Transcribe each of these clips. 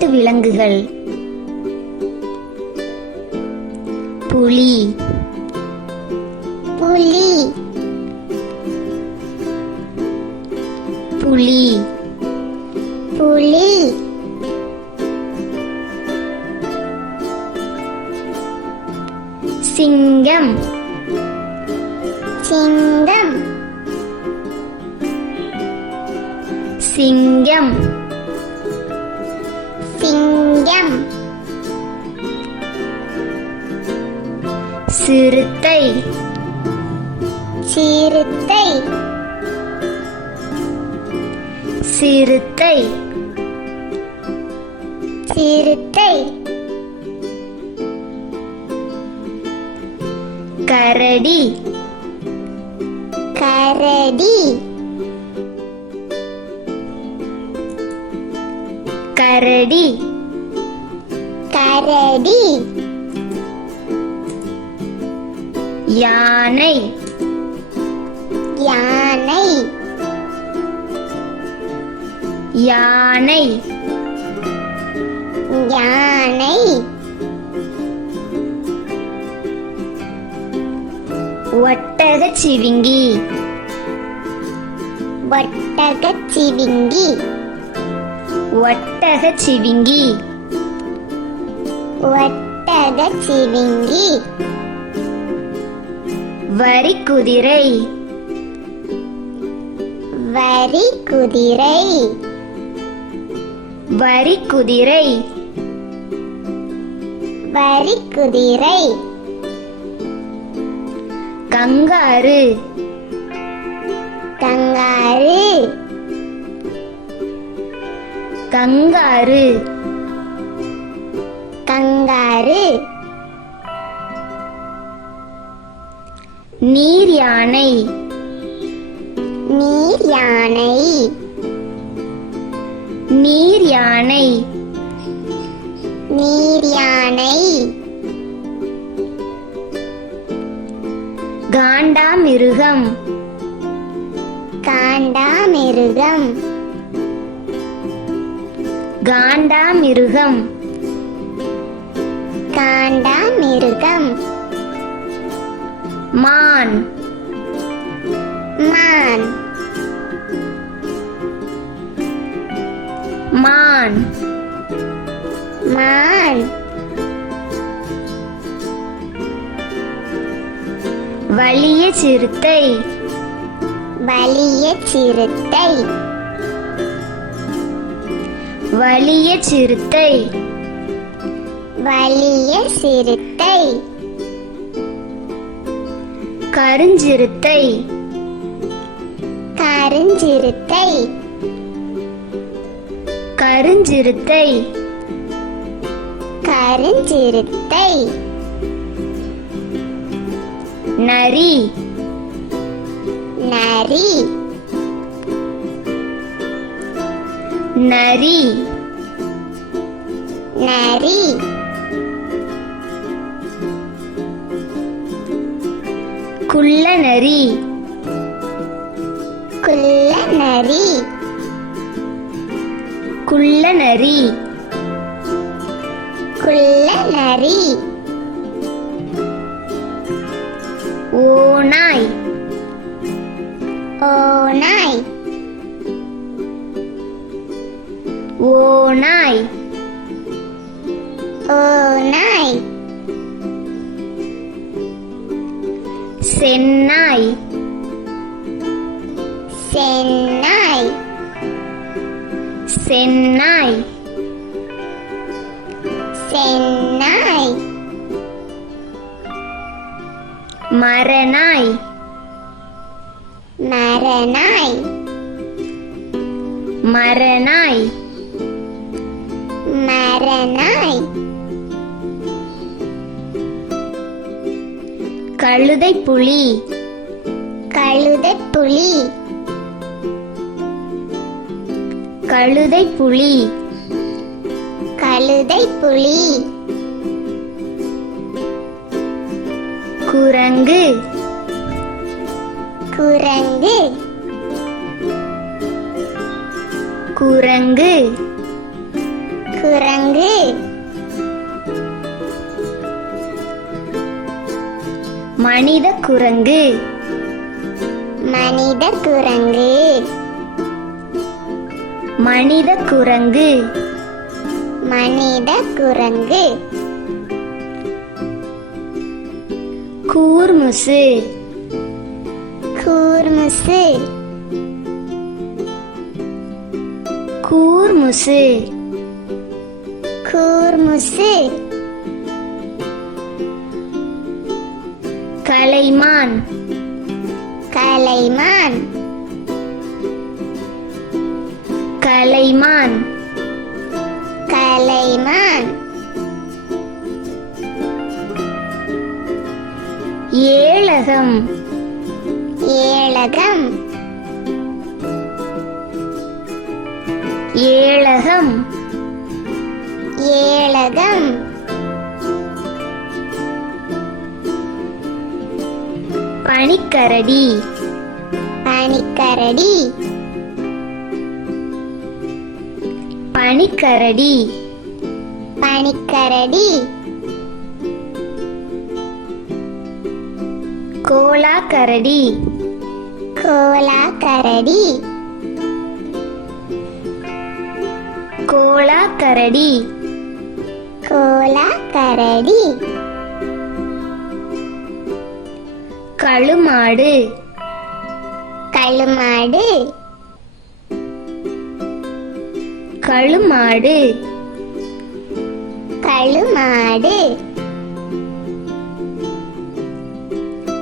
காட்டு விலங்குகள். புலி, புலி, புலி, புலி, சிங்கம், சிங்கம், சிங்கம், சிங்கம், சிறுத்தை, சிறுத்தை, சிறுத்தை, சிறுத்தை, கரடி, கரடி, கரடி, கரடி, யானை, யானை, யானை, யானை, ஒட்டகச்சிவிங்கி, ஒட்டகச்சிவிங்கி, ஒட்டகச்சிவிங்கி, ஒட்டகச்சிவிங்கி, வரிக்குதிரை, வரிக்குதிரை, வரிக்குதிரை, வரிக்குதிரை, கங்காரு, கங்காரு, கங்காரு, கங்காரு, நீர் யானை, நீர் யானை, நீர் யானை, நீர் யானை, காண்டாமிருகம், காண்டாமிருகம், காண்டாமிருகம், காண்டாமிருகம், மான், மான், மான், மான், வலிய சிறுத்தை, வலிய சிறுத்தை, வலிய சிறுத்தை, வலிய சிறுத்தை, கருஞ்சிறுத்தை, கருஞ்சிறுத்தை, கருஞ்சிறுத்தை, கருஞ்சிறுத்தை, நரி, நரி, நரி, நரி, குள்ள நரி, குள்ள நரி, குள்ள நரி, குள்ள நரி, ஓநாய், ஓநாய், ஓநாய், ஓநாய், சென்னாய், சென்னாய், சென்னாய், சென்னாய், மரநாய், மரநாய், மரநாய், மரநாய், கழுதைப்புலி, கழுதைப்புலி, கழுதைப்புலி, கழுதைப்புலி, குரங்கு, குரங்கு, குரங்கு, குரங்கு மனித குரங்கு மனித குரங்கு மனித குரங்கு மனித குரங்கு கூர்முசு கூர்முசு கூர்முசு கூர்முசு கலைமான் கலைமான் கலைமான் கலைமான் ஏளகம் ஏளகம் ஏளகம் ஏளகம் பனிக்கரடி பனிக்கரடி பனிக்கரடி பனிக்கரடி கோலாக்கரடி கோலாக்கரடி கோலாக்கரடி கோலாக்கரடி கழுமாடு கழுமாடு கழுமாடு கழுமாடு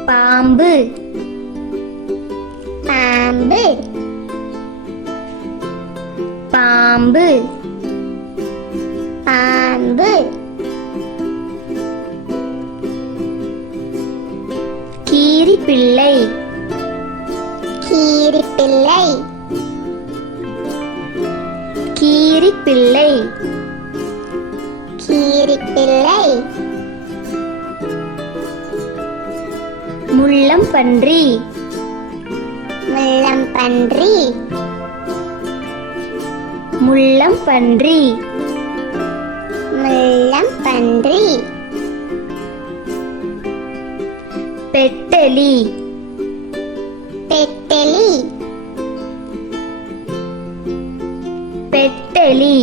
பாம்பு பாம்பு பாம்பு பாம்பு கீரிப்பிள்ளை கீரிப்பிள்ளை கீரிப்பிள்ளை கீரிப்பிள்ளை முள்ளம்பன்றி முள்ளம்பன்றி முள்ளம்பன்றி முள்ளம்பன்றி பெட்டலி பெட்டலி பெட்டலி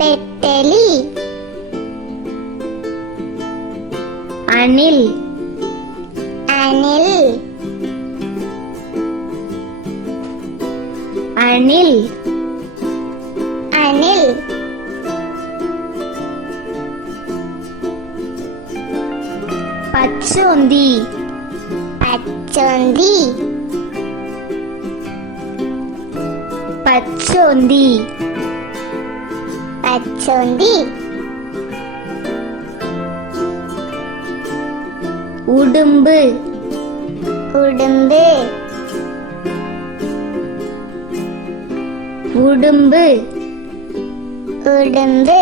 பெட்டலி அணில் அணில் அணில் அணில் பச்சோந்தி பச்சோந்தி பச்சோந்தி பச்சோந்தி உடும்பு உடும்பு உடும்பு உடும்பு